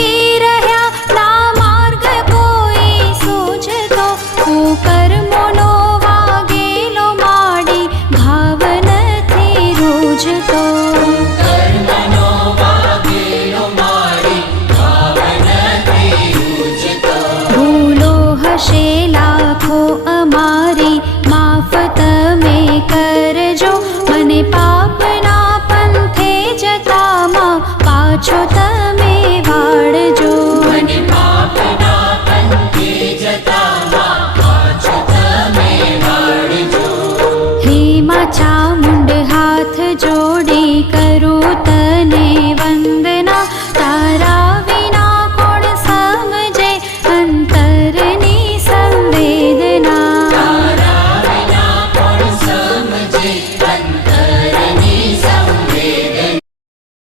ભટકી રહ્યા ના માર્ગ કોઈ સૂઝતો કર્મોનો વાગેલો માડી ભાવ નથી રૂઝતો ભૂલો હશે લાખો અમારી માફ તમે કરજો મને પાપના પંથે જતામાં પાછો